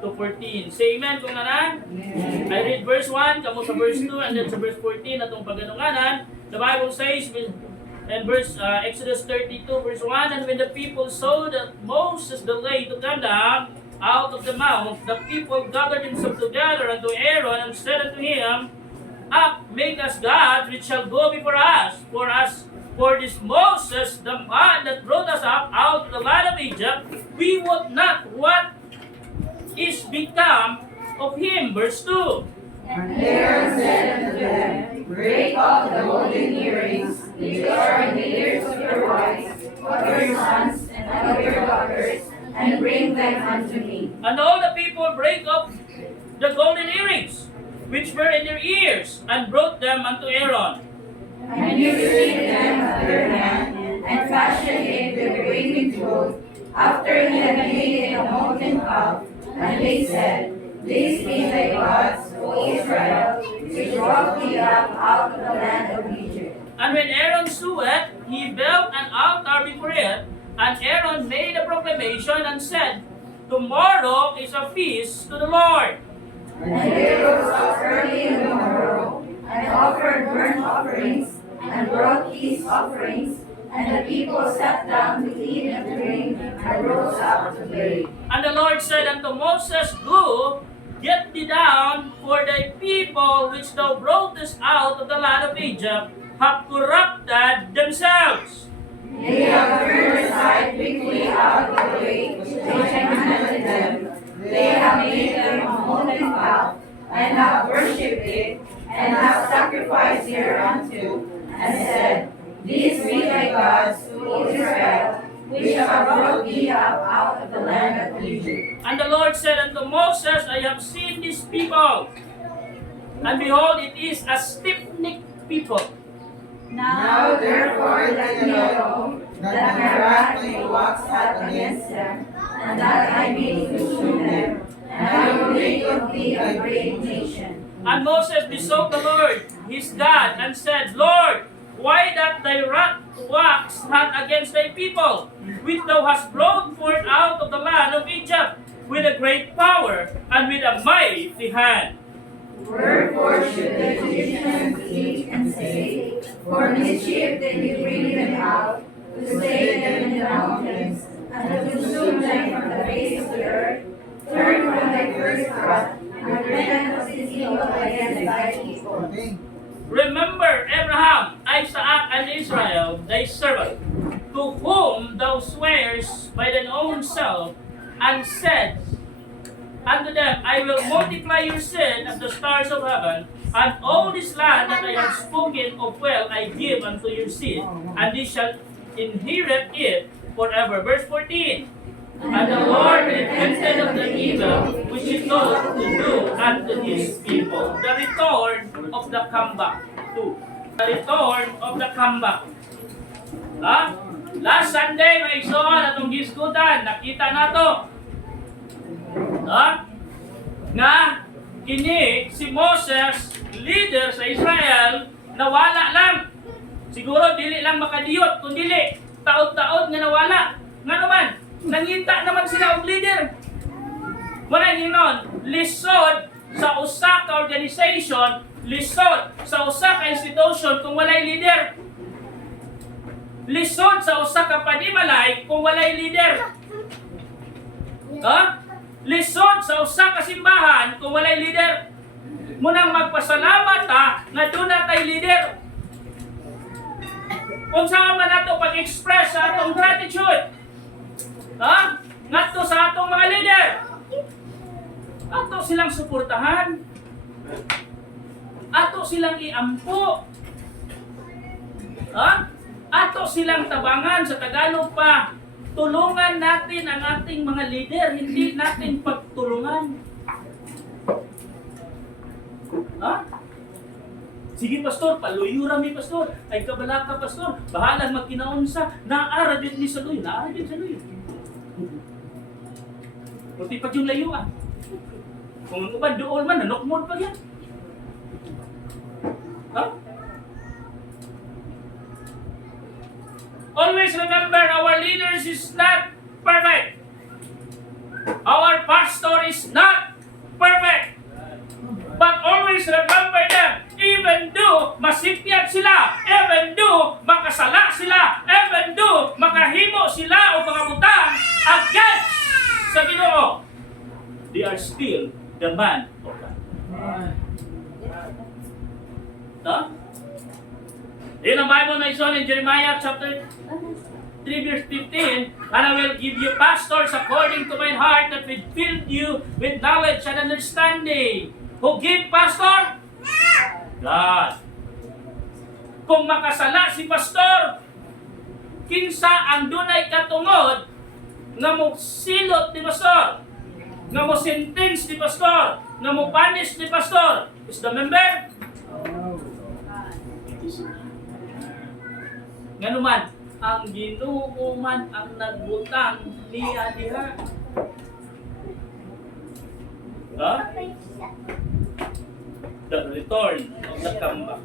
to 14. Say amen kung nanan. I read verse 1, kamo sa verse 2, and then sa verse 14, atong paganunganan. The Bible says, and Exodus 32, verse 1, and when the people saw that Moses delayed to come down out of the mount, the people gathered themselves together unto Aaron, and said unto him, Up, make us gods which shall go before us. For this Moses, the man that brought us up out of the land of Egypt, we would not what is become of him. Verse 2. And Aaron said unto them, Break off the golden earrings which are in the ears of your wives, of your sons, and of your daughters, and bring them unto me. And all the people brake off the golden earrings which were in their ears, and brought them unto Aaron. And you received them of their hand, and fashioned it with a graven cloth, after he had made it a molten calf. And they said, These be thy gods, O Israel, which brought thee up out of the land of Egypt. And when Aaron saw it, he built an altar before it, and Aaron made a proclamation and said, Tomorrow is a feast to the Lord. And they rose up early in the morrow, and offered burnt offerings, and brought peace offerings, and the people sat down to eat and drink, and rose up to play. And the Lord said unto Moses, Go, get thee down, for thy people which thou broughtest out of the land of Egypt have corrupted themselves. They have turned aside quickly out of the way which I commanded them. They have made them a molten calf, and have worshipped it, and have sacrificed thereunto, and said, These be thy gods, O Israel, which have brought thee up out of the land of Egypt. And the Lord said unto Moses, I have seen this people, and behold, it is a stiff-necked people. Now therefore let me alone, that my wrath may wax hot against them, and that I may consume them, and I will make of thee a great nation. And Moses besought the Lord, his God, and said, Lord, why that thy wrath wax hot against thy people, which thou hast brought forth out of the land of Egypt, with a great power, and with a mighty hand? Wherefore should the Egyptians eat and say, For mischief did you bring them out, to slay them in the mountains, and to consume them from the face of the earth? Turn from thy first wrath, and repent of this evil against thy people. Remember Abraham, Isaac, and Israel, thy servant, to whom thou swearest by thine own self, and said unto them, I will multiply your seed as the stars of heaven, and all this land that I have spoken of well I give unto your seed, and they shall inherit it forever. Verse 14. And the Lord repented of the evil which he thought to do unto his people. The return of the comeback. The return of the comeback. Last Sunday, may isuon atong gisgutan. Nakita nato. Nga, kini si Moses, leader sa Israel, nawala lang. Siguro dili lang makadiyot, kung dili, taod-taod nga nawala. Nga naman, nanginta naman sila og leader. Wala ginon, lisod sa usa ka organization, lisod sa usa ka institution kung walay leader. Lisod sa usa ka panimalay kung walay leader. Lisod sa usa ka simbahan kung walay leader. Munang magpasalamat nga doon na tay leader. Kung saan man nato pag-express sa atong gratitude. Ngadto sa atong mga leader. Ato silang suportahan. Ato silang iampo. Ato silang tabangan, sa Tagalog pa. Tulungan natin ang ating mga leader, hindi natin pagtulungan. Sige pastor, paluyo rami pastor. Ay kabala ka pastor, bahalang magkinaunsa. Naara din ni Saluy, naara din Saluy. Kunti pa yung layuan. Kung ano ba doon man, nanokmod pa yan. Always remember, our leaders is not perfect. Our pastor is not still the man of God. No? Yun ang Bible na ison in Jeremiah chapter 3 verse 15, and I will give you pastors according to my heart that will fill you with knowledge and understanding. Who give pastor? God. Kung makasala si pastor, kinsa ang dunay katungod nga mo silot ni pastor, nga mo sentence ni pastor, nga mo punish ni pastor, is the member? Nga naman, ang Ginoo man ang nagbutang niya diha. The return of the comeback.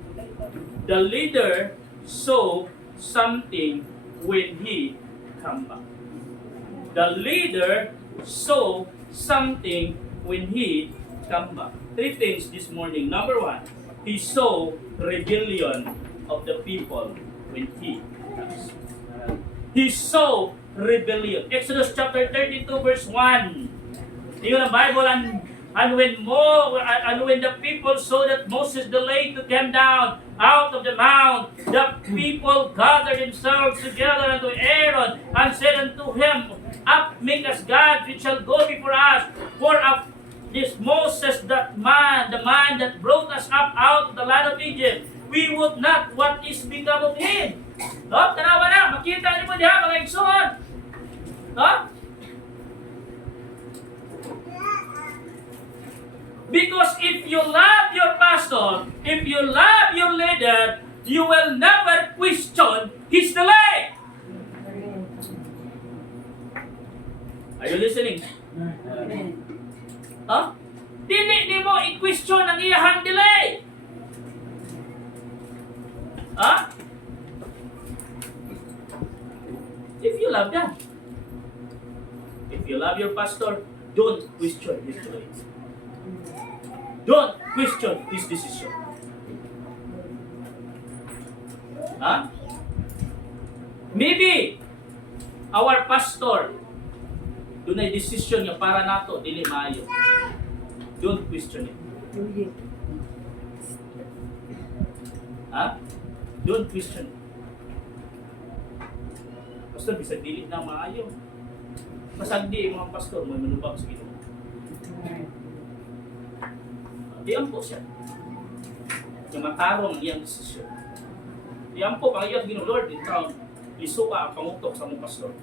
The leader saw something when he come back. The leader saw something when he come back. 3 things this morning. Number 1, he saw rebellion of the people when he comes. He saw rebellion. Exodus chapter 32 verse 1. Tingnan ang Bible, and when the people saw that Moses delayed to come down out of the mount, the people gathered themselves together unto Aaron and said unto him, Up, make us gods which shall go before us. For of this Moses, the man that brought us up out of the land of Egypt, we would not what is become of him. No? Tanawa na, makita niyo mo diha mga igsoon. No? Because if you love your pastor, if you love your leader, you will never question his delay. Are you listening? Huh? Dili ni mo i-question ang iyahang delay. Huh? If you love them, if you love your pastor, don't question his delay. Don't question his decision. Huh? Maybe our pastor dunay decision nga para nato dili maayo. Don't question it. Huh? Don't question it. Pastor, bisag dili na maayo. Pasagdi mga pastor mo manubag sa Ginoo. Diyan po siya. Yung matarong iyang desisyon. Diyan po, pang iyang Ginoo, Lord, in town, liso ka ang pangutok sa mga pastor.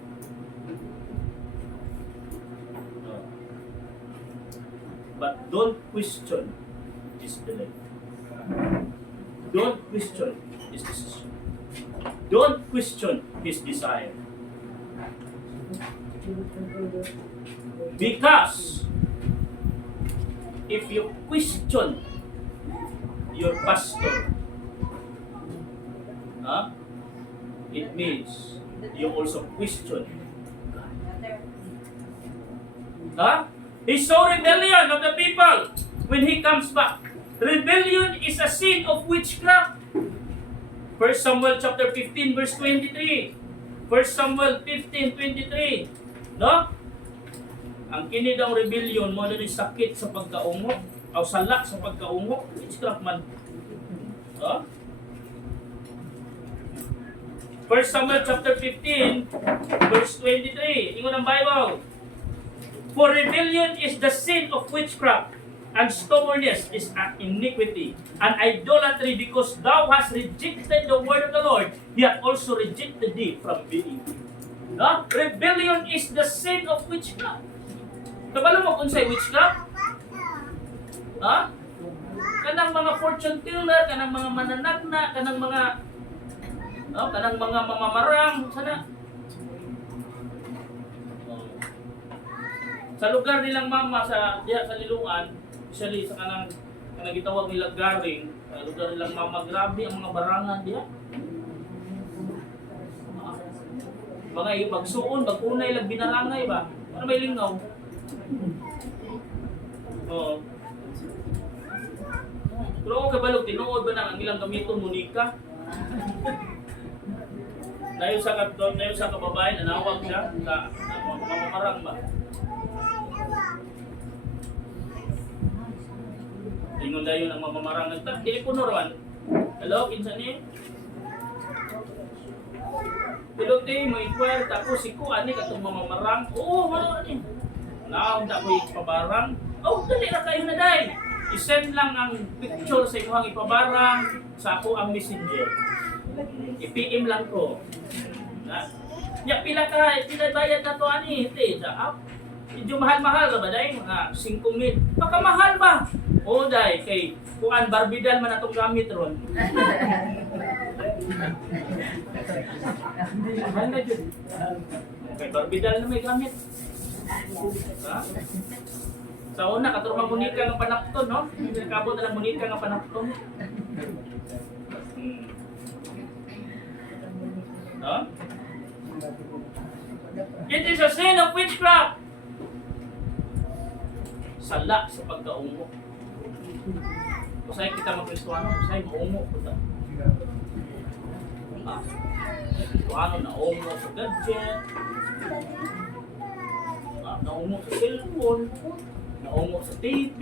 But don't question his delay. Don't question his decision. Don't question his desire. Because if you question your pastor, it means you also question God. He saw rebellion of the people when he comes back. Rebellion is a sin of witchcraft. 1 Samuel chapter 15 verse 23. 1 Samuel 15:23. No? Ang kini daw rebellion mo na sakit sa pagkaungo, o sala sa pagkaungo, witchcraft man. No? 1 Samuel chapter 15 verse 23. Ingon ang Bible. For rebellion is the sin of witchcraft, and stubbornness is an iniquity, and idolatry, because thou hast rejected the word of the Lord, he hath also rejected thee from being. No? Rebellion is the sin of witchcraft. Kabalo mo kung sa'y witchcraft? Ha? Kanang mga fortune teller, kanang mga mananagna, kanang mga mamamarang, sana. Sa lugar nilang mama sa diha sa Lilungan, especially sa kanang gitawag nila garing, sa lugar nilang mama, grabe ang mga barangan diha. Mga ibagsuon, bagunay lang binarangay ba? Ano may lingaw? Oo. Pero ako kabalog, tinuod ba na ang ilang gamiton Monica? Nayon sa kababae, nanawag siya sa mamamarang ba? Ingon dayon ang mamamarang nagtag, dili puno raman. Hello, kinsa ni? Pilote mo inquire tapos si ko ani katong mamamarang. Oo, mao ani. Naon da ko ipabarang. Oh, dali ra kayo na dai. I-send lang ang picture sa imong ipabarang sa ako ang messenger. I-PM lang ko. Na. Ya pila bayad na to ani hiti sa app. Medyo mahal-mahal ba dai mga 5,000. Baka mahal ba? O dai kay kuan barbidal man atong gamit ron. Mahal na jud. Kay barbidal na may gamit. Ha? Sa una katong mga bunika nga panapton, no? Kabot na lang bunika nga panapton. No? It is a sin of witchcraft. Sala sa pagkaungo. Usay kita mga Kristohano, usay maungo po ta. Kristohano na ungo sa gadget, naungo sa cellphone, naungo sa TV.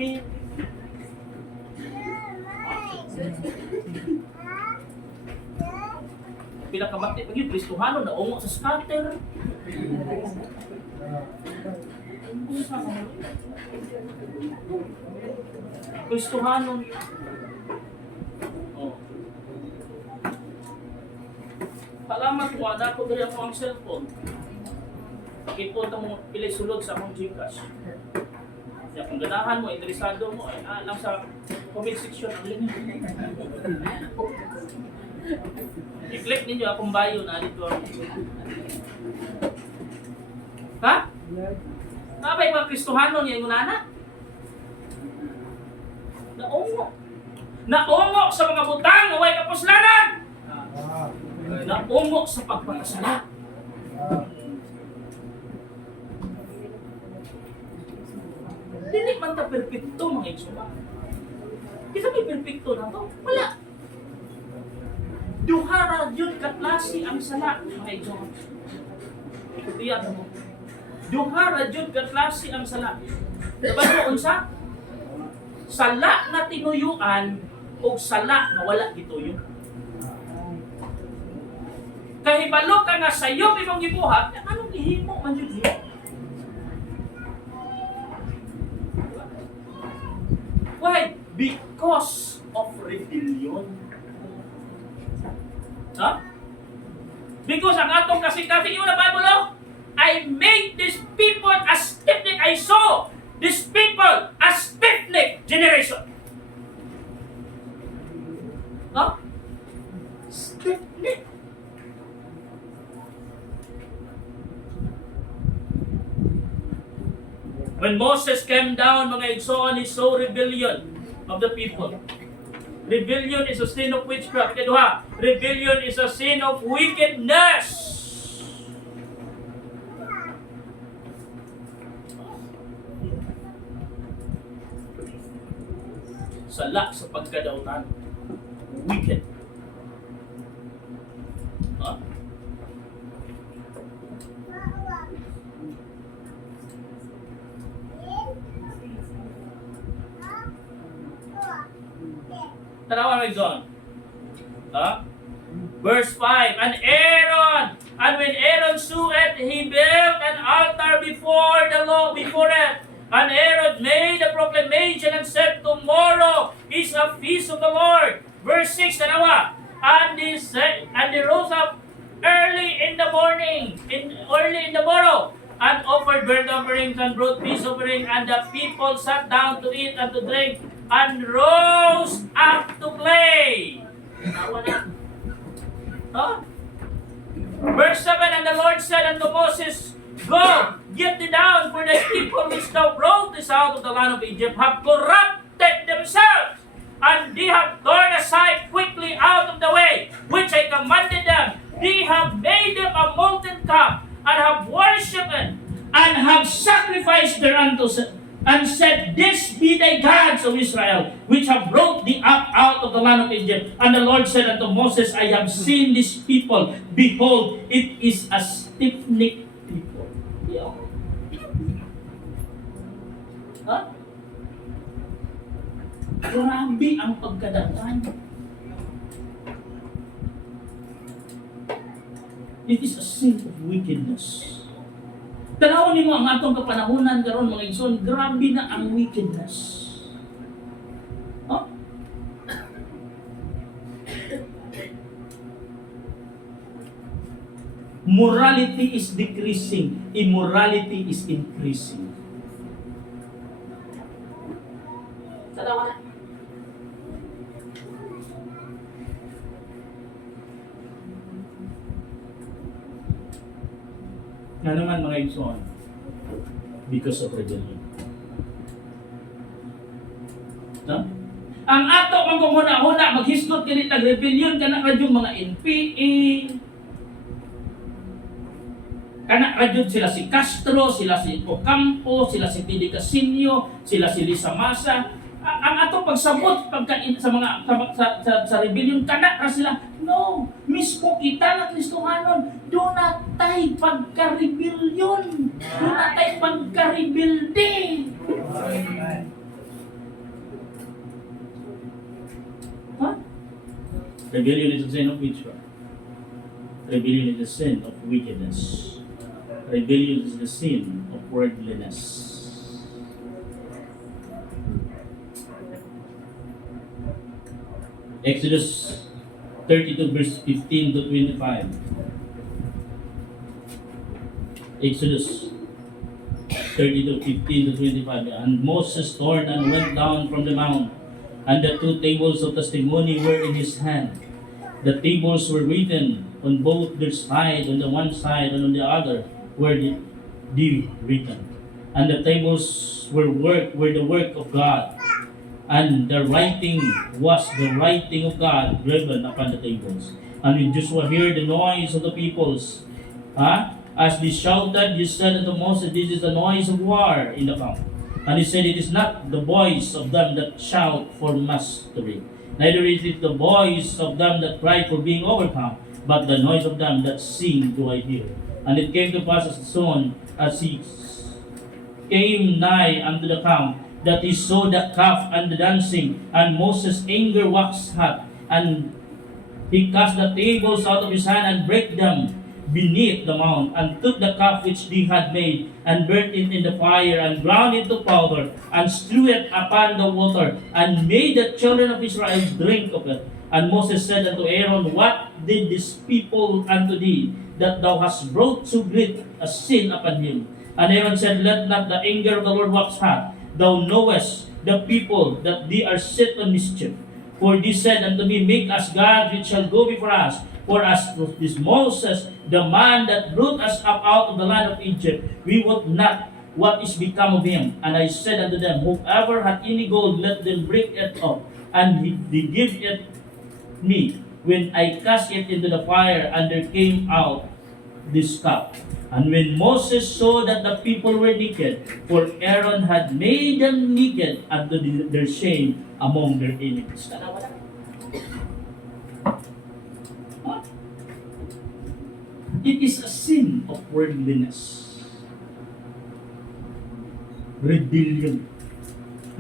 Pinakabati pag yung Kristohano naungo sa scatter. Kristohano. Oh. Salamat mo, ada ko diri ang cellphone. Pakipunta mo pilay sulod sa akong Gcash. Ya kung ganahan mo, interesado mo, ay lang sa comment section ang link. I-click ninyo akong bio na dito. Ha? Nabay mga Kristohano niya yung nana? Naungo. Naungo sa mga butang na way kapuslanan. Naungo sa pagpakasala. Dili man ta perfecto mga igsoon. Kita may perfecto na to? Wala. Duha ra jud ka klase ang sala mga igsoon. Ikuya mo. Duha ra jud ka klase ang sala. Diba mo unsa? Sala na tinuyuan o sala na wala gituyo. Kahibalo ka nga sayo imong gibuhat, anong gihimo man jud niya? Why? Because of rebellion. Ha? Because ang atong kasing-kasing yung na Bible, I made these people a stiff-necked. I saw these people a stiff-necked generation. Ha? Stiff-necked. When Moses came down, mga igsoon, he saw rebellion of the people. Rebellion is a sin of witchcraft. Ikaduha, rebellion is a sin of wickedness. Sala sa pagkadautan. Wicked. Huh? Tanawa mo John. Verse 5. And when Aaron saw it, he built an altar before the Lord, before it. And Aaron made a proclamation and said, tomorrow is a feast of the Lord. Verse 6, tanawa. And they rose up early in the morning, early in the morrow, and offered burnt offerings and brought peace offering, and the people sat down to eat and to drink, and rose up to play. Huh? Verse 7, and the Lord said unto Moses, go, get thee down, for the people which thou broughtest out of the land of Egypt have corrupted themselves, and they have torn aside quickly out of the way, which I commanded them. They have made them a molten calf, and have worshipped it, and have sacrificed thereunto, and said, this be thy gods of Israel, which have brought thee up out of the land of Egypt. And the Lord said unto Moses, I have seen this people. Behold, it is a stiff-necked people. Yeah. Huh? Grabe ang pagkadatan. It is a sin of wickedness. Tanawon nimo ang atong kapanahunan karon mga igsoon, grabe na ang wickedness. Huh? Morality is decreasing, immorality is increasing. Tanawa na. Nga naman mga igsoon, because of rebellion. No? Ang ato kung huna-huna, maghisgot ka nitag rebellion, kana ka yung mga NPA, kana ka sila si Castro, sila si Ocampo, sila si Tidi Casinio, sila si Lisa Masa. Ang ato pagsabot sa mga sa rebellion, kana ka sila. No, mismo kita na Kristohanon, doon na tayo pagka-rebellion, doon na tayo pagka-rebelde. Huh? Rebellion is a sin of witchcraft. Rebellion is a sin of wickedness. Rebellion is the sin of worldliness. Exodus 32 verse 15 to 25. Exodus 32, 15 to 25. And Moses turned and went down from the mount, and the 2 tables of testimony were in his hand. The tables were written on both their side, on the one side and on the other were the written. And the tables were the work of God. And the writing was the writing of God graven upon the tables. And when Joshua heard the noise of the peoples, as they shouted, he said unto Moses, this is the noise of war in the camp. And he said, it is not the voice of them that shout for mastery, neither is it the voice of them that cry for being overcome, but the noise of them that sing do I hear. And it came to pass as soon as he came nigh unto the camp, that he saw the calf and the dancing, and Moses' anger waxed hot, and he cast the tables out of his hand and brake them beneath the mount, and took the calf which they had made, and burnt it in the fire, and ground it to powder, and strew it upon the water, and made the children of Israel drink of it. And Moses said unto Aaron, what did this people unto thee, that thou hast brought so great a sin upon him? And Aaron said, let not the anger of the Lord wax hot. Thou knowest the people that they are set on mischief. For they said unto me, make us gods which shall go before us. For as this Moses, the man that brought us up out of the land of Egypt, we would not what is become of him. And I said unto them, whoever hath any gold, let them break it up. And they give it me, when I cast it into the fire, and there came out this cup. And when Moses saw that the people were naked, for Aaron had made them naked unto their shame among their enemies. It is a sin of worldliness. Rebellion.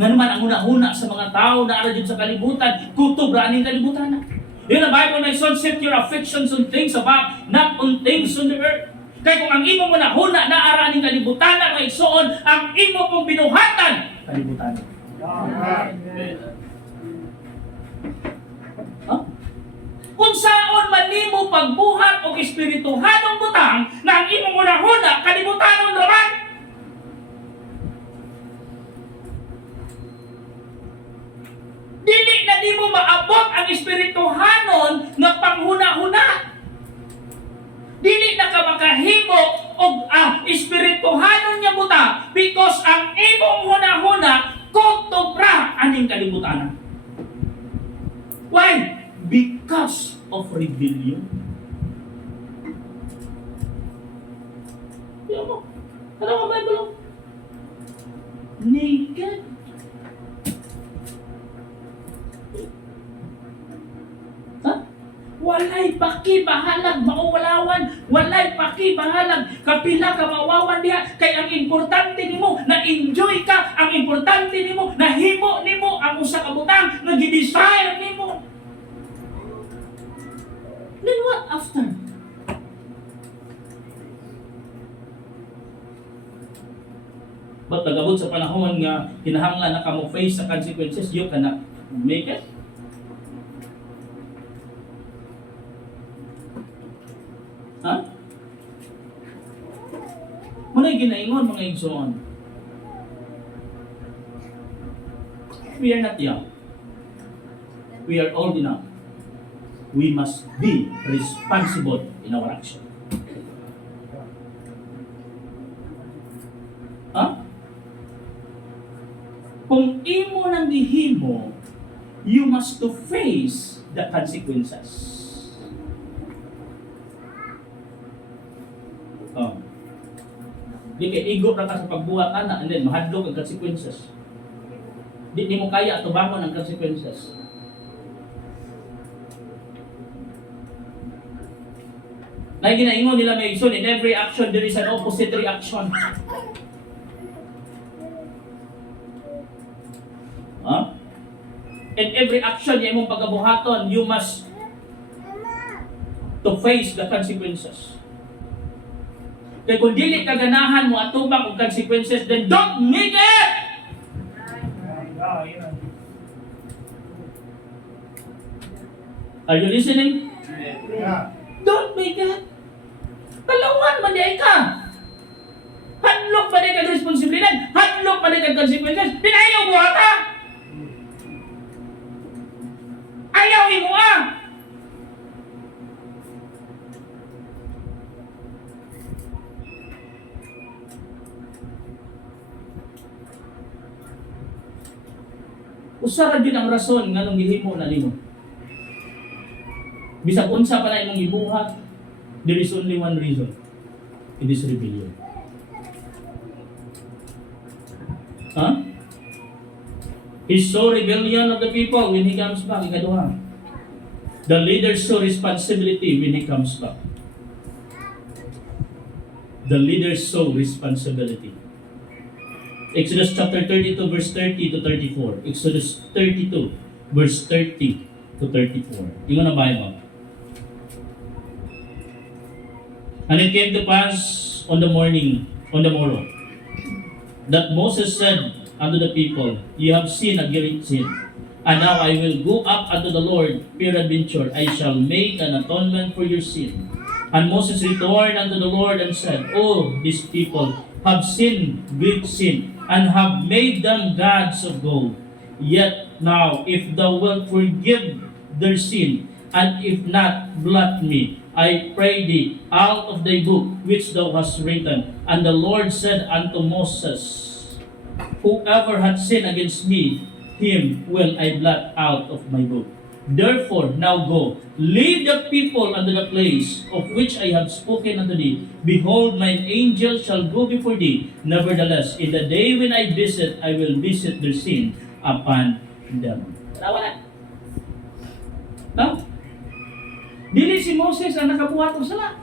Nga naman ang una-una sa mga tao na aradyon sa kalibutan, kutob raning kalibutan na. Yun ang Bible may son, set your affections on things above, not on things on the earth. Kaya kung ang imo mo na huna na araning kalibutan na may soon, ang imo pong binuhatan, kalibutan. Huh? Kung saan man nimo pagbuhat o espirituhanong butang na ang imo mo na huna, kalibutanon naman. Dili na di mo maabot ang espirituhanon nga panghuna-huna. Dili na ka makahimo og espirituhanon niya buta because ang imong huna-huna kutobra aning kalibutan. Why? Because of rebellion. Tingnan mo. Ano ang Bible? Naked. Walay pakibahalag mauwalawan, walay pakibahalag kapila ka mawawan diha. Kay ang importante nimo na enjoy ka, ang importante nimo na himo nimo ang usa ka butang nga gi-desire nimo. Then what after? But nagabot sa panahon nga kinahanglan na kamo face sa consequences, you cannot make it. Ha? Muna'y ginaingon mga igsoon. We are not young. We are old enough. We must be responsible in our action. Ha? Kung imo nang gihimo, you must to face the consequences. Oh. Di kay igo ra ka sa pagbuhat ana and then mahadlok ang consequences. Di mo kaya tubangon ang consequences. Na ginaingon nila may ison, in every action there is an opposite reaction. Huh? In every action yung imong pagabuhaton, you must to face the consequences. Kaya kung dili ka ganahan mo atubang og consequences, then don't make it! Are you listening? Yeah. Don't make it! Kalawan man di ka! Hadlok pa di ka responsibilidad! Hadlok pa di ka consequences! Pinayaw buhat ha! Ayaw mo ah! Usara din ang rason nga nung gihimo na nimo. Bisag unsa pa na imong gibuhat, there is only one reason. It is rebellion. Huh? He saw rebellion of the people when he comes back. Ikaduha. The leader saw responsibility when he comes back. The leader saw responsibility. Exodus chapter 32 verse 30 to 34. Exodus 32 verse 30 to 34. Ingon na Bible. And it came to pass on the morrow, that Moses said unto the people, Ye have sinned a great sin. And now I will go up unto the Lord, peradventure I shall make an atonement for your sin. And Moses returned unto the Lord and said, Oh, these people have sinned great sin, and have made them gods of gold. Yet now, if thou wilt forgive their sin, and if not, blot me, I pray thee, out of thy book which thou hast written. And the Lord said unto Moses, Whoever hath sinned against me, him will I blot out of my book. Therefore, now go, lead the people unto the place of which I have spoken unto thee. Behold, mine angel shall go before thee. Nevertheless, in the day when I visit, I will visit their sin upon them. Tawa na. No? Dili si Moses ang nakabuhat ng sala.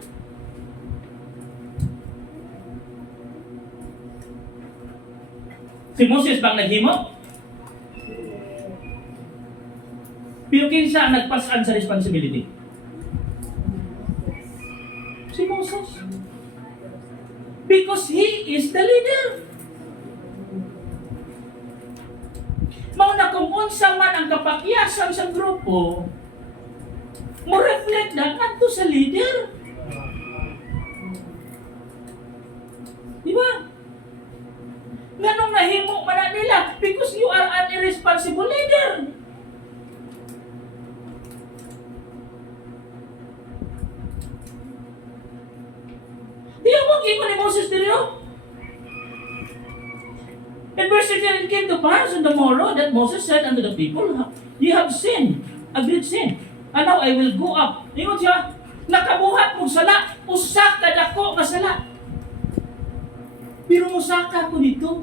Si Moses bang naghimo? Pero kinsa ang nagpasan sa responsibility? Si Moses. Because he is the leader. Mauna kung unsa man ang kapakyasan sa grupo, mo reflect na kanto sa leader. Di ba? Ganong nahimo man na nila because you are an irresponsible leader. Tiyawag mo ni Moses dito. In verse 16, it came to pass on the morrow that Moses said unto the people, Ye have sinned, a great sin. And now I will go up. Ingon siya, nakabuhat mong sala, usak ka dako nga sala. Pero musaka ko dito.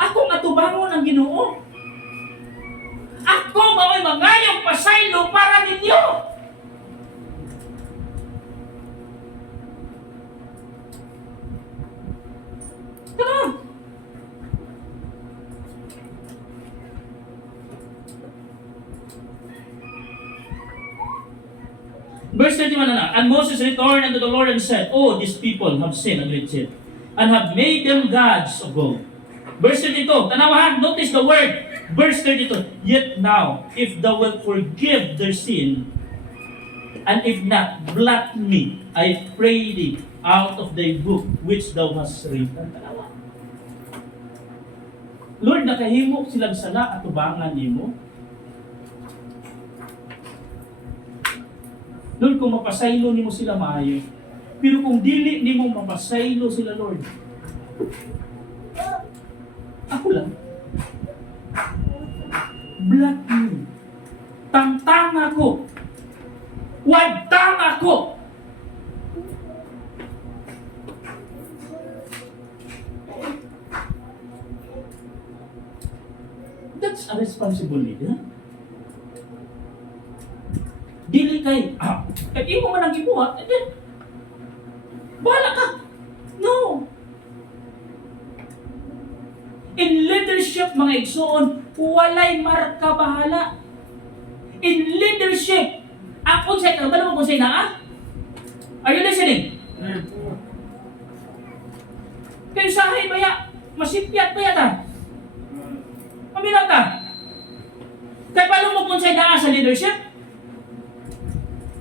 Ako atubangon ang Ginoo. Ako mao'y mangayong pasaylo para ninyo. Verse 31 na. And Moses returned unto the Lord and said, Oh, these people have sinned a great sin, and have made them gods of gold. Verse 32, tanawa ha, notice the word. Verse 32, Yet now, if thou wilt forgive their sin, and if not, blot me, I pray thee, out of thy book which thou hast written. Tanawa. Lord, nakahimo silang sala at tubangan nimo. Lord, kung mapasaylo nimo sila maayo. Pero kung dili nimo mapasaylo sila, Lord, ako lang. Blot me. Tangtang ako. Wagtang ako. That's a responsibility. Dili kay, kay imo man ang ibuhat, bahala ka. No. In leadership, mga igsoon, walay marka bahala. In leadership, ako sa kabalo mo kung sa ina, Are you listening? Kaya sahay baya, masipyat baya ta. Maminaw ta. Kaya paano mo kung sa ina sa leadership?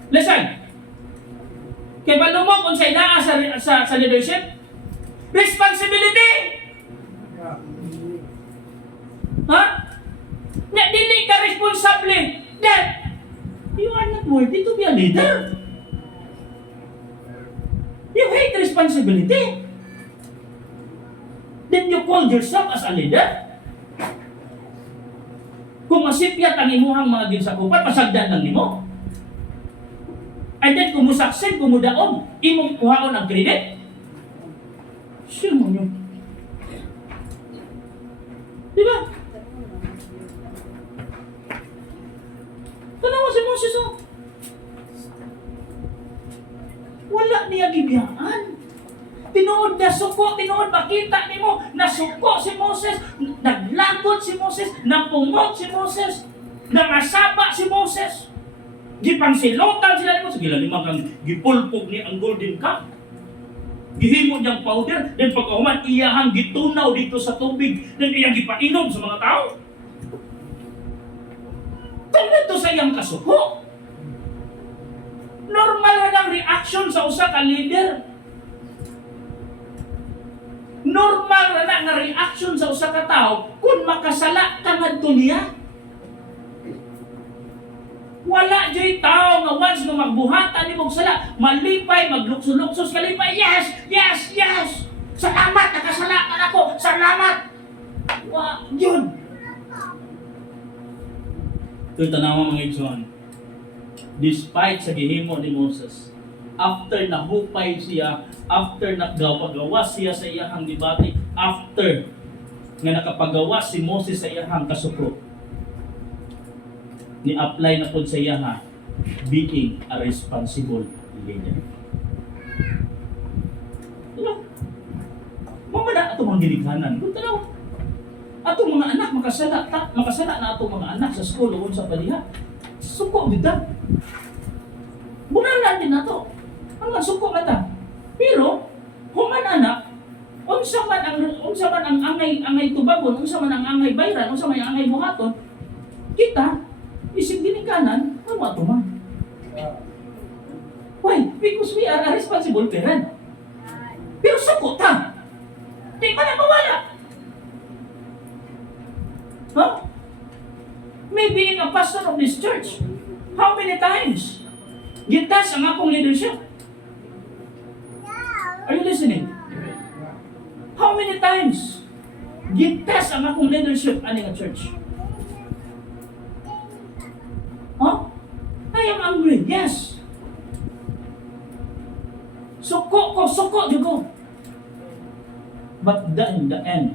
Listen. Kaya paano mo kung sa ina sa leadership? Responsibility. Ha? Na dili ka responsable. That you are not worthy to be a leader. You hate responsibility. Then you call yourself as a leader? Kung masipyat ang imuhang mga ginsakupan, pasagdan lang nimo. And then kung musaksin, kung mudaon, imong kuhaon ang credit. Sino mo nyo? Diba? Tanawa si Moses, oh. Wala niya gibiyaan. Tinuod na suko, tinuod makita nimo na suko si Moses, naglagot si Moses, napungog si Moses, nangasaba si Moses. Gipangsilotan sila nimo, sige lang limang kang gipulpog ni ang golden cup. Gihimo niyang powder, then pagkahuman iyahang gitunaw dito sa tubig, then iyang gipainom sa mga tao. Tungkol to sa iyang kasuko. Normal na ang reaction sa usa ka leader. Normal na nga reaction sa usa ka tao kung makasala ka ngadto niya. Wala joy tao nga once nga magbuhatan ni mong sala, malipay, maglukso-luksos kalipay, yes, yes, yes. Salamat, nakasala ka nako. Salamat. Wa, yun. Ito tanawa mga igsoon. Despite sa gihimo ni Moses, after nahupay siya, after nakagawas siya sa iyahang debate, after nga nakapagawas si Moses sa iyahang kasuko, ni-apply na po sa iyaha being a responsible leader. Diba? Mga na itong mga gilighanan. Tanaw, atong mga anak makasala na atong mga anak sa school o sa baliha. Suko bida. Bunalan din na to. Ang suko na ta. Pero, human anak, unsa man ang angay tubagon, unsa man ang angay bayran, unsa man ang angay buhaton, kita, isip ginikanan, ano ato man? Why? Because we are a responsible parent. Pero suko ta. Di ba na mawala? Huh? Me being a pastor of this church, how many times gitas ang akong leadership? Are you listening? How many times gitas ang akong leadership aning a church? Huh? I am angry, yes. Suko jud ko. But in the end,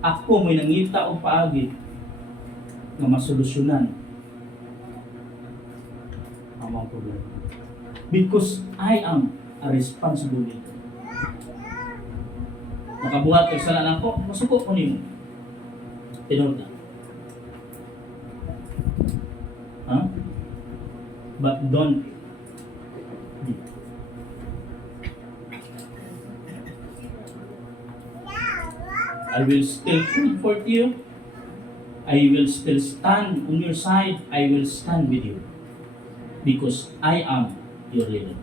ako may nangita o paagi na masolusyonan ang mga problema. Because I am a responsible leader. Nakabuhat ko sa lalang ko, masuko ko nimo. Tinod na. Ha? but don't be. I will still comfort you. I will still stand on your side. I will stand with you. Because I am your leader.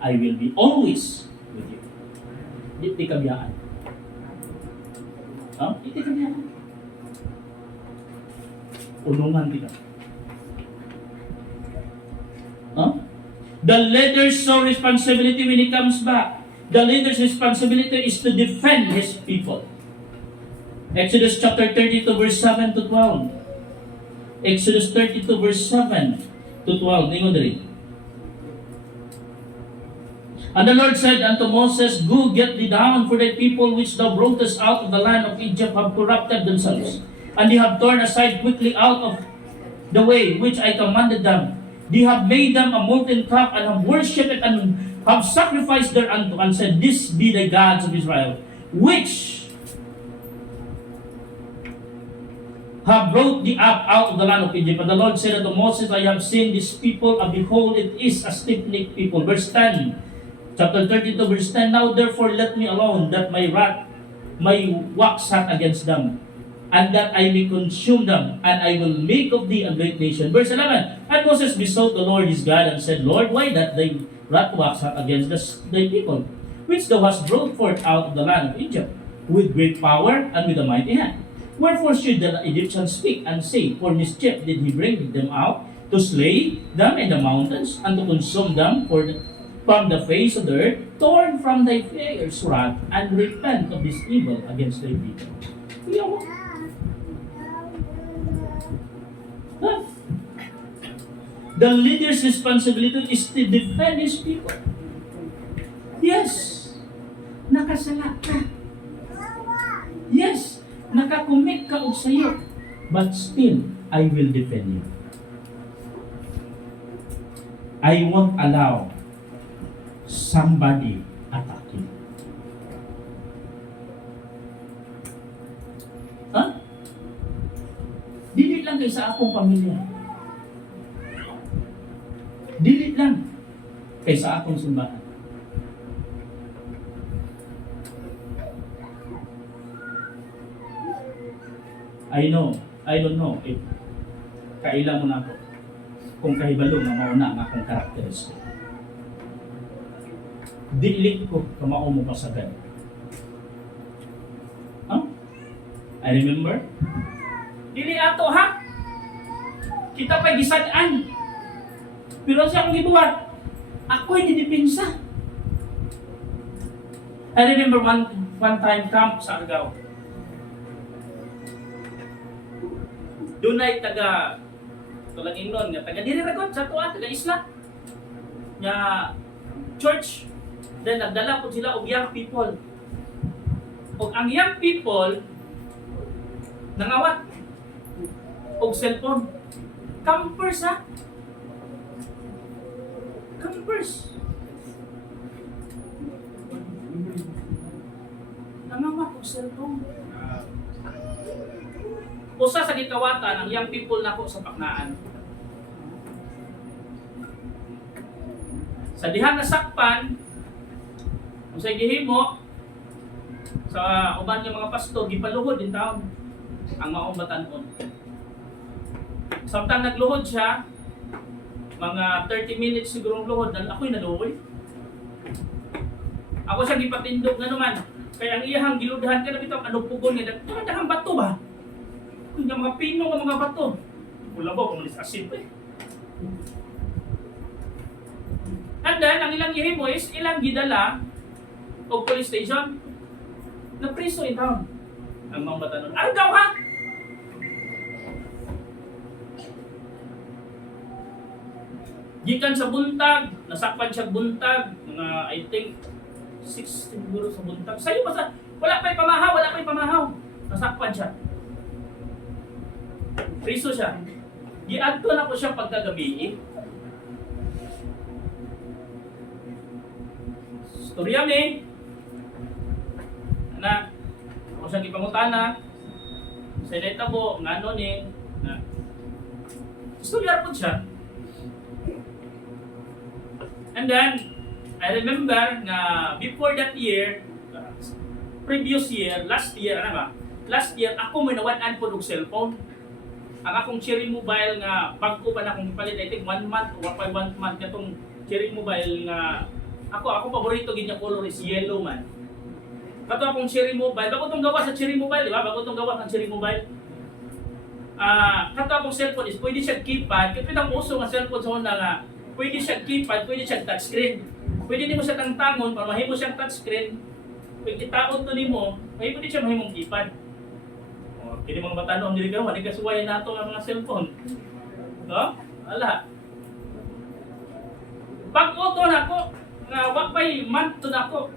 I will be always with you. Di kabiyaan. Di kabiyaan. Unungan kita. The leader's sole responsibility when he comes back, the leader's responsibility is to defend his people. Exodus chapter 32 verse 7 to 12. Exodus 32 verse 7 to 12. Ningon diri. And the Lord said unto Moses, Go get thee down, for the people which thou broughtest out of the land of Egypt have corrupted themselves, and they have torn aside quickly out of the way which I commanded them. They have made them a molten calf, and have worshipped it, and have sacrificed thereunto, and said, This be the gods of Israel, which have brought thee up out of the land of Egypt. And the Lord said unto Moses, I have seen this people, and behold, it is a stiff-necked people. Verse 10, chapter 32, verse 10, Now therefore let me alone, that my wrath may wax hot against them, and that I may consume them, and I will make of thee a great nation. Verse 11, And Moses besought the Lord his God, and said, Lord, why that thy wrath wax hot against thy people, which thou hast brought forth out of the land of Egypt, with great power and with a mighty hand? Wherefore should the Egyptians speak and say, For mischief did he bring them out, to slay them in the mountains, and to consume them from the face of the earth? Turn from thy fierce wrath, and repent of this evil against thy people. The leader's responsibility is to defend his people. Yes, nakasala ka. Yes, nakakumit ka og sayo. But still, I will defend you. I won't allow somebody attack you. Dili lang kay sa akong pamilya. Dili lang kay sa akong simbahan. I don't know if kailan mo na ako kung kahibalo nga mauna ang akong characteristic. Dili ko kamao mo pasagad. I remember? Dili ato ha? Kita pa'y gisadaan. Pero siya akong gibuhat. Ako'y didipinsa. I remember one time camp sa Argao. Doon ay tulang ingnon nga taga diri ragot sa tuwa, taga isla. Nga church. Then nagdala po sila og young people. Og ang young people nangawat og cellphone. Campers ha? Campers. Nangawat og cellphone. Usa sa gikawatan ang young people nako sa Paknaan. Sa dihang nasakpan, usay gihimo sa uban nga mga pastor gipaluhod din taon ang maong batan-on. Samtang nagluhod siya, mga 30 minutes siguro luhod, ako'y naluhoy. Ako siya gipatindog nga naman. Kaya ang iyahang giludhan ka na bitaw, anong pugon nga, daghang bato ba? Kung yung mga pino ng mga bato, wala ba kung malis asin pa eh. And then, ang ilang gihimo is ilang gidala o police station na priso in town. Ang mga batanon. Ano daw ha? Gikan sa buntag, nasakpan siya buntag, mga I think 6 siguro sa buntag. Sa'yo pa sa, wala pa'y pamahaw. Nasakpan siya. Priso siya. Giadto na ko siya pagkagabi. Storya mi. Na ako siyang ipangutana. Sa netabo, ngano ni na. Storya po siya. And then, I remember na before that year, previous year, last year, ako may nawanan po ng cellphone. Ang akong Cherry Mobile nga, bago pa na akong ipalit, I think 1 month or 1 month katong Cherry Mobile nga, ako paborito gid niya color is yellow man. Kato akong Cherry Mobile, bago itong gawa sa Cherry Mobile, di ba? Bago itong gawa ng Cherry Mobile. Kato akong cellphone is pwede siya keypad, kasi ang uso nga cellphone sa Honda nga, pwede siya keypad, pwede siya touchscreen. Pwede nimo siya tangtangon para mahimo siyang touchscreen. Pwede itaon to nimo, pwede siya mahimong keypad. Kini mga batanon diri gawa, di kasuwayan nato ang mga cellphone. No? Ala. Pag-auto na ko, nga wapay month to na ko.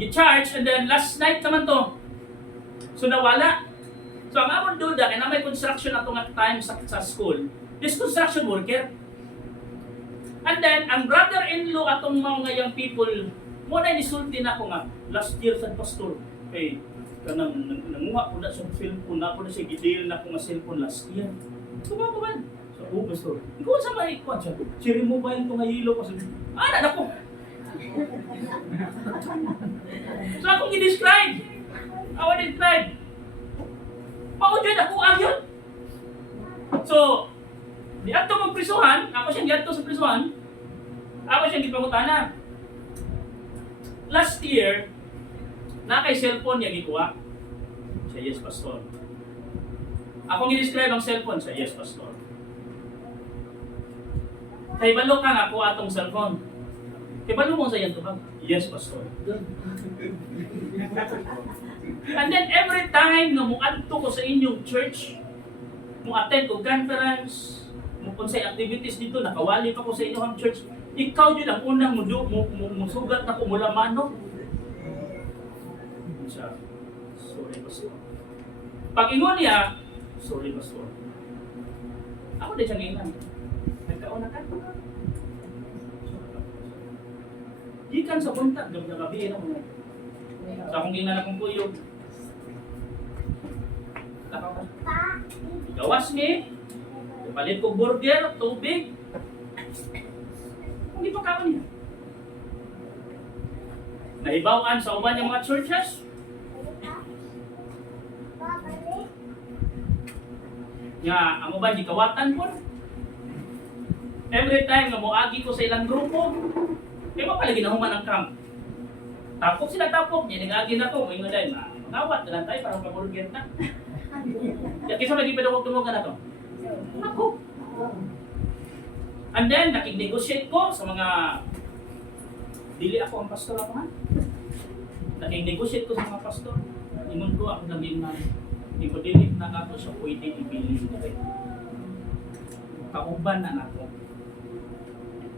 Gi-charge and then last night naman to. So nawala. So ang amon duda kay na may construction ato nga time sa school. This construction worker. And then ang brother-in-law atong mga young people mo na nisulti na ko nga last year sa pastor. Hey, kanang nanguha ko na sa cellphone na ko na siya gidil na ko nga cellphone last year. So ba man? So pastor. Ikaw sa may kwat siya. Cherry Mobile ko nga yelo ko sa. Na ko. So akong i-describe. Ako describe. Paudyan ako agyon. So, di ato magprisuhan, ako siyang diadto sa prisuhan. Ako siyang gipangutana. Last year, na kay cellphone niya gikuha. Siya, yes, pastor. Ako i-describe ang cellphone siya, yes, pastor. Kay balo ka nga ako atong cellphone. Kay balo mo sa yan to ba? Yes, pastor. And then every time na muadto ko sa inyong church, mu-attend ko conference, mu-unsay activities dito, nakawali pa ko sa inyong church, ikaw yun ang unang musugat na ko mula mano. Siya, sorry pastor. Pag-ingon niya, sorry pastor. Ako din siyang ingan. Nagkauna ka. Gikan sa punta, gabi ako. Sa akong ginan akong kuyog. Gawas ni, palit ko burger, tubig. Hindi pa kaon niya. Naibawaan sa uban yung mga churches. Nga, ang uban di kawatan po. Every time na muagi ko sa ilang grupo, kaya mapalagi na human ang camp. Tapok sila tapok, yan nag-agi na ko. Ngayon na dahil, ngawat na lang tayo, parang pamurugyan na. Kaya kisa lagi pa daw tumugan na to. Ako. And then, nakig-negotiate ko sa mga dili ako ang pastor ako ha. Nakig-negotiate ko sa mga pastor. Ingon ko ako lang yung hindi ko dili na ako siya pwede ibili. Kauban na ako.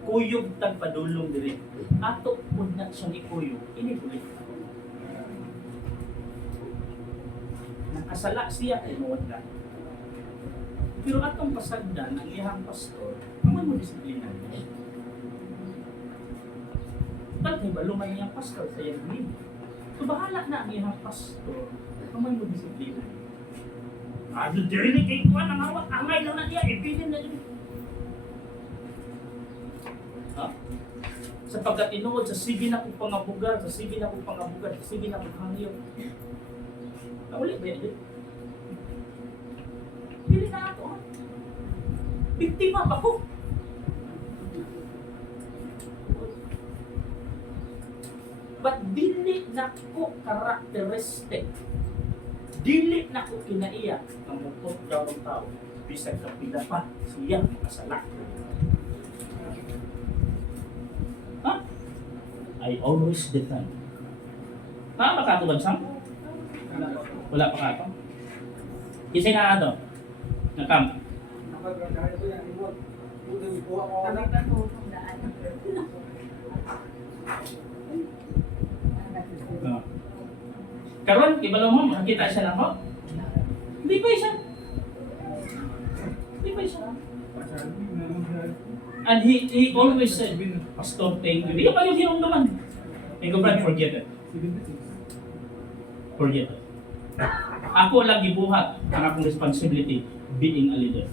Kuyog tagpadulong diri. Ato po na siyang ikuyog. Ini po nakasala siya kay Noda. Pero atong pasagdan, ang iyang pastor, ang mo disiplina niya. Kay baluman niyang pastor sa iyang name. So bahala na ang iyang pastor, ang mo disiplina niya. Dili kay kuwan ang hawak, amay lang na niya, ipilin na niya. Sapagkat tinuod sa sige na kong pangabugar, sa sige na kong hangyo. Ulit ba yan? Pili na ako. Biktima pa ko. But dili na ko karakteristik. Dili na ko kinaiya ang mukot daw ng tao. Bisag kapila pa siya makasala. I always defend. Makakatuban siyang? Wala pa ka ito? Kasi na ano? Nakam? Karon, ibalo mo, makakita siya lang ko? Hindi pa siya. And he always said, Pastor, thank you. Hindi ka pa yung hinungdaman. Thank you, Brad, forget it. Forget it. Ako lang gibuhat ang akong responsibility being a leader.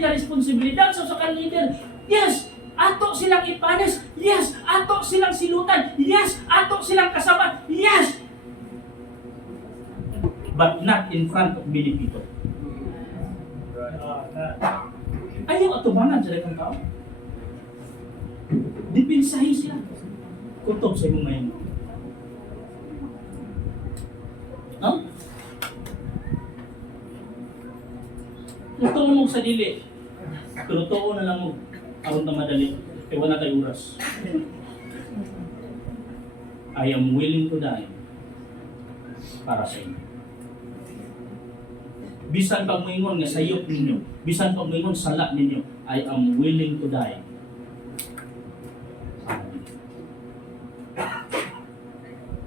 ka responsibilidad sa ka leader. Yes, ato silang ipanes. Yes, ato silang silutan. Yes, ato silang kasama. Yes, but not in front of many people. Ayaw atubangan sa dakang tao. Dipinsahi siya. Kutob sa imong ngayon. No? Totoo mo sa dili. Totoo na lang mo. Aron na madali. Kaya wala tayo oras. I am willing to die para sa inyo. Bisan pag moingon nga sayop ninyo, bisan pag moingon sala ninyo, I am willing to die.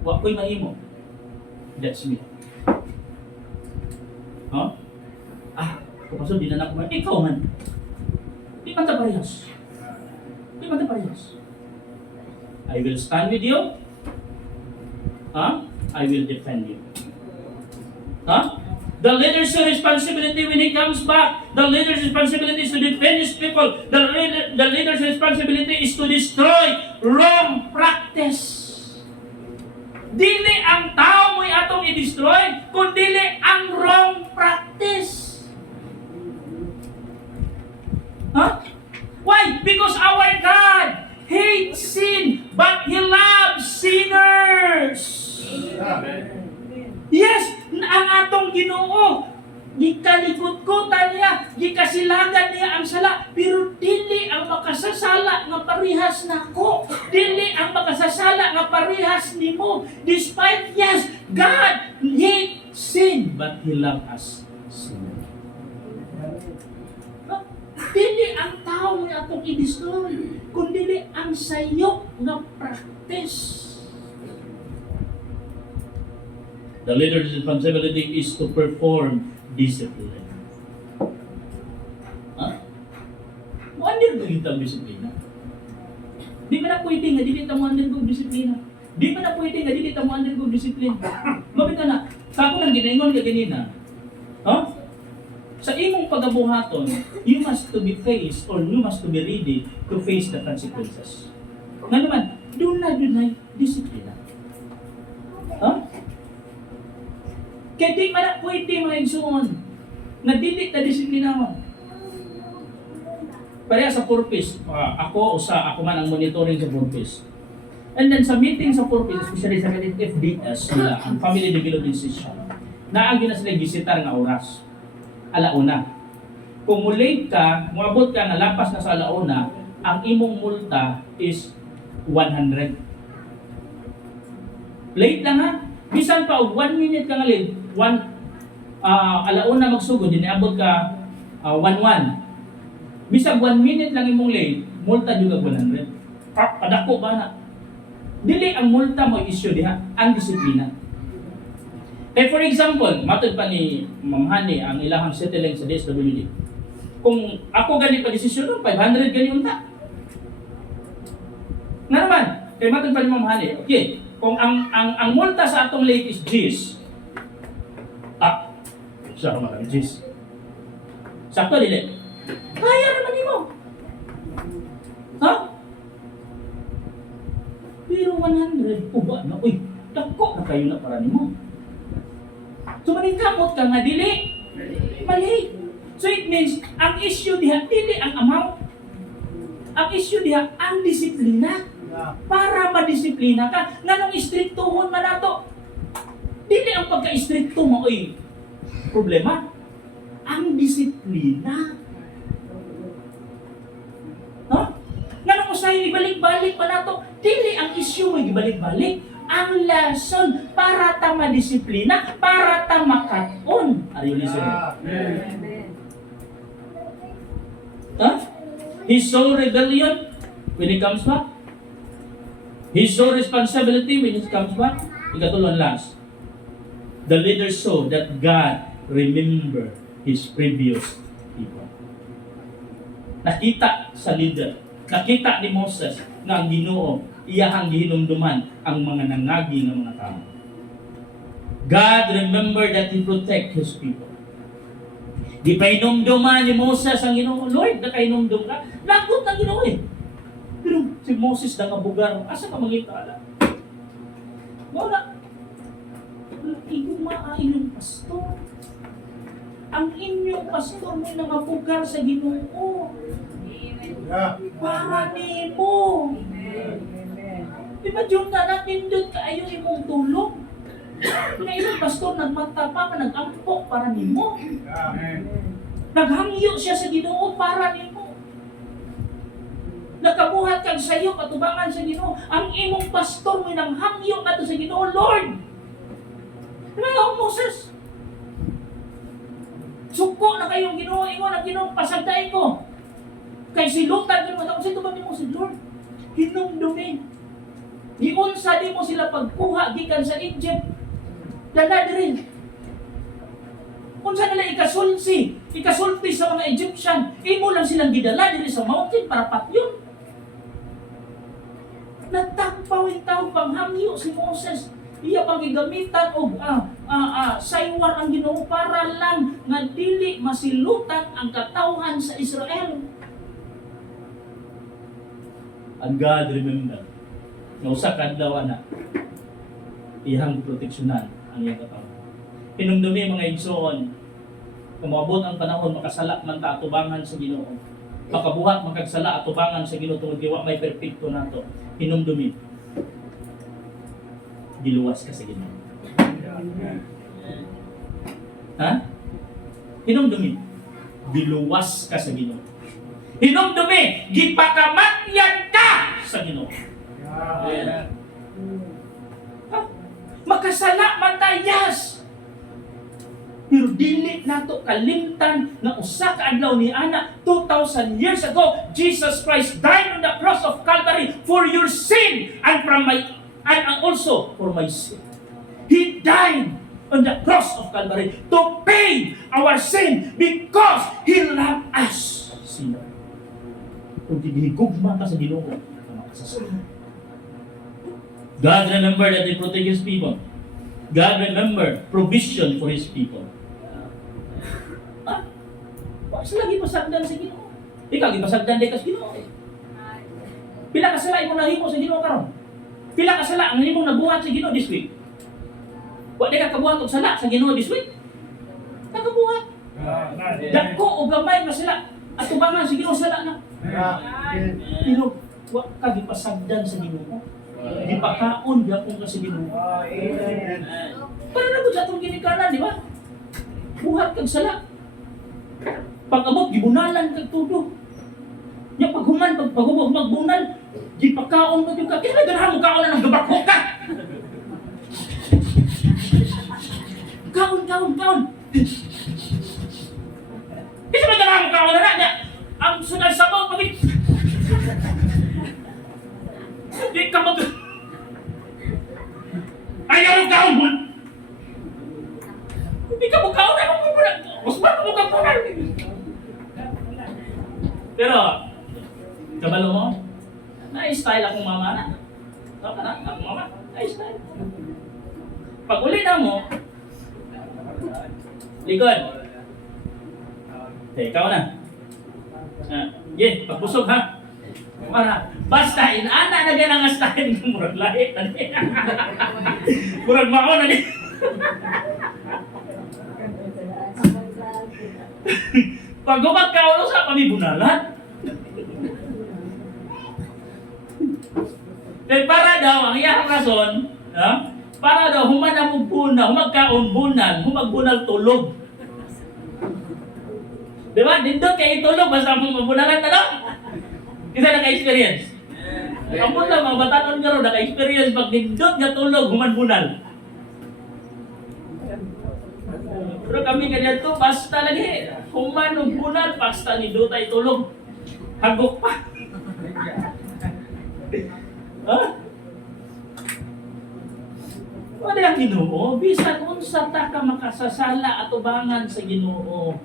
Wa ko'y mahimo. That's me. Huh? Kapasod, di na nakuha. Ikaw man. Di man ta parehas. Di man ta parehas. I will stand with you. I will defend you. The leader's responsibility when he comes back, the leader's responsibility is to defend his people. The leader's responsibility is to destroy wrong practice. Dili ang tao mo'y atong i-destroy, kundi ang wrong practice. Why? Because our God hates sin, but He loves sinners. Amen. Yes, ang atong Ginoo, gikalikot-kutan niya, gikasilagan niya ang sala, pero dili ang makasasala nga parehas nako. Dili ang makasasala nga parehas nimo. Despite, yes, God hates sin, but He loves us sin. Dili ang tao nga atong i-destroy, kundi ang sayop nga practice. The leader's responsibility is to perform discipline. Mo-undergo yung tawag disiplina. Di ba na pwede nga, di kita mo-undergo disiplina. Di ba na pwede nga, di kita mo-undergo disiplina. Mabit na, kako lang ginaingon ka ganina. Sa imong pagabuhaton, you must to be faced or you must to be ready to face the consequences. Nga naman, do na disiplina. Kaya di man na pwede mga igsuon na dili na disiplina mo. Pareha sa purpose, ako man ang monitoring sa purpose. And then sa meeting sa purpose, especially sa meeting FDS, ang Family Development Session, naagi na sila gisitar nga oras. Alauna. Kung late ka, muabot ka na lapas na sa alauna, ang imong multa is 100. Late lang ha. Bisan pa, 1 minute ka nga late, alauna magsugod, diniabot ka 1-1. Bisan 1 minute lang imong late, multa juga 100. Kadako ba na? Dili ang multa mo issue diha, ang disiplina. Eh for example, matod pa ni Ma'am Hani ang ilahang settling sa DSWD. Kung ako gani pa desisyon 500 gani unta. Nga naman, kay matod pa ni Ma'am Hani, okay, kung ang multa sa atong late is G's. Sa mga G's. Sakto dili. Kaya naman nimo. Pero 100 uba na, uy, dako na kayo na para nimo. So maningkamot ka nga dili. Mali. So it means ang issue diha dili ang amount. Ang issue diha ang disiplina. Para madisiplina ka, nganong istriktuhon man nato. Dili ang pagka-istrikto mo oy problema. Ang disiplina. Nganong usahay ibalik-balik pa nato. Dili ang issue mo ibalik-balik. Ang lesson para ta madisiplina, para ta makaton. Are you listening? He saw rebellion when he comes back. He saw responsibility when he comes back. Ikatulong last. The leader saw that God remember his previous people. Nakita sa leader, nakita ni Moses na ang Ginoo iyahang gihinumduman ang mga nangagi ng mga tao. God remember that He protect His people. Di pa inumduman ni Moses ang Ginoo. Lord, nakainomdom ka. Lagot ng Ginoo eh. Pero si Moses na kabugar, asa ka mangitala? Wala. Iguma inyong pastor. Ang inyong pastor mo nangabugar sa Ginoo. Para nimo. Imagine na natin doon kaayo imong tulong. Ngayon, pastor, nagmata pa, nag-ampok para nimo. Naghangyo siya sa Ginoo para nimo. Nakabuhat kang sayo, katubangan sa Ginoo. Ang imong pastor, may nanghangyo ka to sa Ginoo, Lord. Ano, Moses? Suko na kayong Ginoo, ingon ang Ginoo, pasagday ko. Kay silutan ko, tapos ito ba ni Moses, Lord? Hinumdumin. Iunsa di mo sila pagkuha gikan sa Egypt. Dala din. Kung saan nila ikasulti sa mga Egyptian, imo lang silang gidala diri sa mountain para patyon. Nagtampaw yung tao panghamyo si Moses. Iya pang gigamitan og saywar ang Ginoo para lang nga dili masilutan ang katawhan sa Israel. And God remember, na usa ka adlaw na ihang proteksyonan ang iyang katawhan. Pinumdumi mga igsoon, kung maabot ang panahon, makasala man ta atubangan sa Ginoo. Makabuhat, makagsala atubangan sa Ginoo tungod giwa may perpekto nato. Pinumdumi. Diluwas ka sa Ginoo. Ha? Hinumdumi. Diluwas ka sa Ginoo. Hinumdumi, gipakamatyan ka sa Ginoo. Makasala man tayas. Pero dili nato kalimtan na usa ka adlaw ni ana 2,000 years ago, Jesus Christ died on the cross of Calvary for your sin and also for my sin. He died on the cross of Calvary to pay our sin because He loved us. Sinner. Kung tinihigugma ka sa Ginoo, makasasala. God remember that He protect His people. God remember provision for His people. Wala sila gipasagdan sa Ginoo. Ikaw gipasagdan di ka sa Ginoo. Pila ka sala imong nahimo sa Ginoo karon? Pila ka sala ang imong nabuhat sa Ginoo this week? Wa di ka kabuhat og sala sa Ginoo this week? Nakabuhat. Dako o gamay nga sila at tubangan sa Ginoo sala na. Pero wa ka gipasagdan sa Ginoo. Di pa kaon gapon ka sa Ginoo. Para na sa atong ginikanan, di ba? Buhat kag sala. Pag-abot gibunalan kag tudo. Nya paghuman pagpagubog magbunal, di pa kaon mo jud ka. Kaya ganahan mo kaon na ng gabako ka. Kaon. Kasi ba ganahan mo kaon na nya? Ang sunod sabaw pagit. Di ka mag... Ayaw kaon mo! Hindi ka magkaon na magpupunan! Mas ba ka magkapunan? Pero, kabalo mo, na-style akong mama na. Tama na, akong mama, na-style. Pag uli na mo, likod. Okay, ikaw na. Pagbusog ha. Para basta inana na ganang style ng murag lahi tani. Murag mao na ni. Pag gumagkaulo sa pamibunalan. Para daw ang iyang rason, para daw human na mubuna, humagkaon bunan, humagbunal tulog. Diba? Dindot kay itulog basta mo mabunalan na lang. Isa naka-experience. Ang muna, mga batanon nga rin, naka-experience pag nindot nga tulog, human-bunal. Pero kami ganyan to, basta lagi. Human-bunal, basta nindot ay tulog. Hagok pa. Ha? Wala ang Ginoo, bisan unsa ta ka makasasala at ubangan sa Ginoo.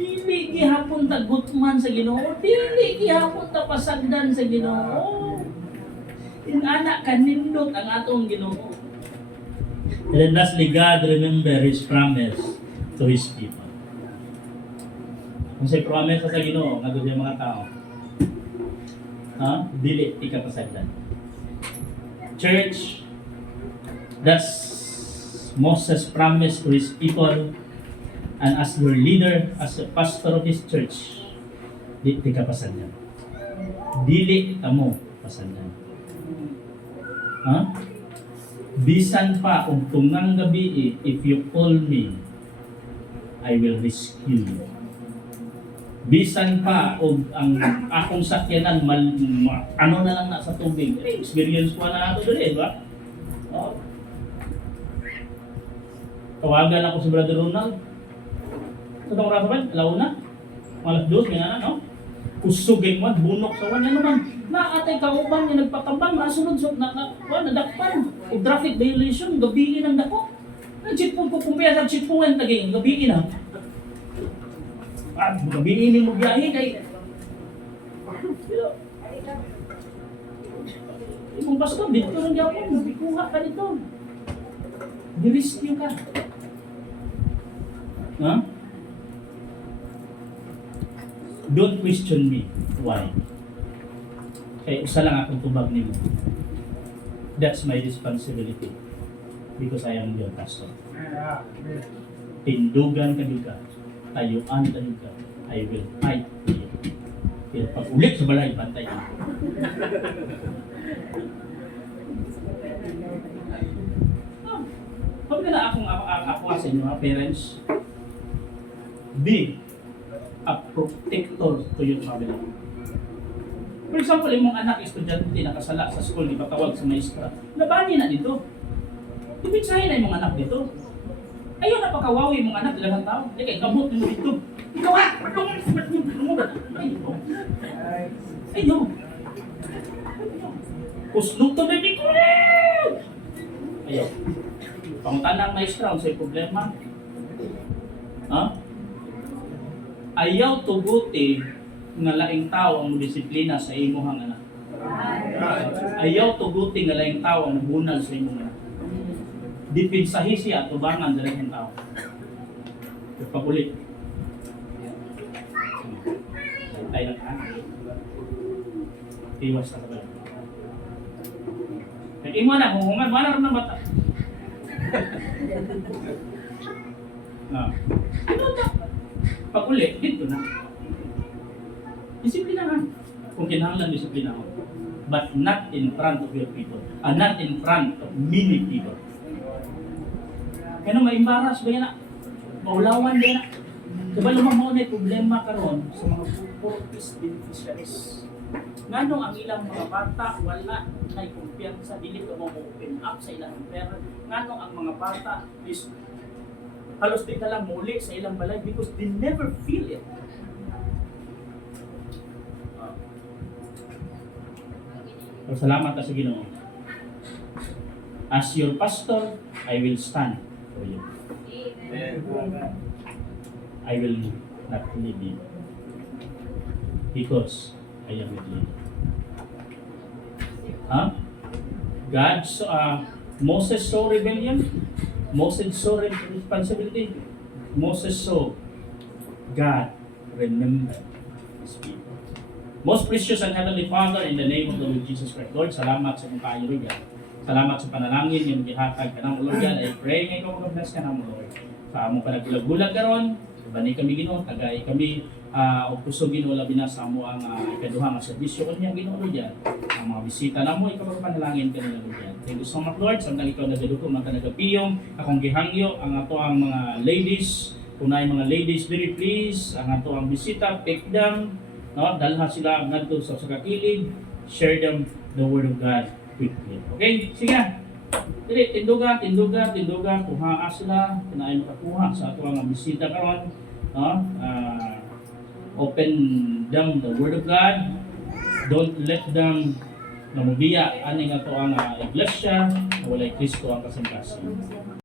Dili gihapon ta gutman sa Ginoo, dili gihapon ta pasagdan sa Ginoo. Inana kanindot ang atong Ginoo. And then lastly, God remember His promise to His people. Kung sa'y promise sa Ginoo, nga doon yung mga tao. Ha? Dili, ikapasagdan. Church, that's Moses promised to his people, and as your leader, as a pastor of his church, di ikapasagdan. Dili kamo pasagdan. Ha? Bisan pa kung tungang gabi, if you call me, I will rescue you. Bisan pa og ang akong sakyanan ano na lang na sa tubig. Experience ko na ato dili, ba? Oh. Tawagan ako si Brother Ronald. Sa tong rasa ba? Alauna? Malas dos nga no? Kusugay mo, bunok sa wan ano man. Naatay kauban nga nagpakambang masunod sa nadakpan. Og traffic violation gabi nang dako. Nag-checkpoint ko kumpiya sa checkpoint taging gabi na. Gabi ini mo biyahe kay Ibang pastor, dito lang yapon, bikuha ka dito. Di-rescue ka. Ha? Don't question me. Why? Kaya usa lang akong tubag nimo. That's my responsibility. Because I am your pastor. Tindugan ka ka. Tayuan ka ka. I will fight for you. Kaya pag ulit sa balay, bantay ka. Pag na ako nga sa inyo, parents, be a protector to your family. For example, yung mga anak, estudyante, nakasala sa school, ipatawag sa maestra, labani na dito. Ibigsahin na yung mga anak dito. Ayaw na pagkawawi yung mga anak, ilang tao. Kaya kabot nyo dito. Ikaw ha! Ayaw! Kuslog to baby ko! Ayaw. Pangutan ng maestra, ang sa'yo problema. Ha? Ayaw tuguti nga laing tao ang disiplina sa imuhang anak. Ayaw tuguti nga laing tao ang bunal sa imong anak. Dipinsahi siya at tubangan sa laing tao. Pagulit. Ay lang ka. Iwas ka ba? Nag-imo na, hungungan, wala rin ng bata. Ito na. Pag uli, dito na. Disiplinahan. Kung kinahanglan disiplinahan. But not in front of your people. And not in front of many people. Kaya may embarrass ba yan na? Maulawan ba yan na? Diba lumamaw na yung problema karon sa mga purpose beneficiaries. Nganong ang ilang mga bata wala na kumpiyansa, dili ka mo open up sa ilang pera. Nganong ang mga bata is halos di na lang muli sa ilang balay because they never feel it. Salamat ka sa Ginoo. As your pastor, I will stand for you. I will not leave you because I am with you. Huh? Moses saw rebellion. Moses saw responsibility. Moses saw God remembered his people. Most precious and heavenly Father, in the name of the Lord Jesus Christ, Lord, salamat sa mong kayo, Lord. Salamat sa panalangin yung gihatag ka ng Lord. I pray nga ikaw mag-bless ka ng Lord. Sa among panagbulag-bulag karon, bani kami Ginoo, tagay kami o puso Ginoo labi na sa amo ang ikaduha nga serbisyo kanya Ginoo Lord. Ang mga bisita namo ikaw magpanalangin kanila Lord. Thank you so much Lord, samtang ikaw nagaduko man kanagapiyong akong gihangyo ang ato ang mga ladies, kunay mga ladies very please, ang ato ang bisita pick them, no, dalha sila ngadto sa kakilid, share them the word of God quickly. Okay, sige. Dili, tinduga, kuhaa sila, kunain makakuha sa ato ang bisita karon. No? Open them the word of God. Don't let them namubiya aning ato ang iglesia na walay Kristo ang kasing-kasing.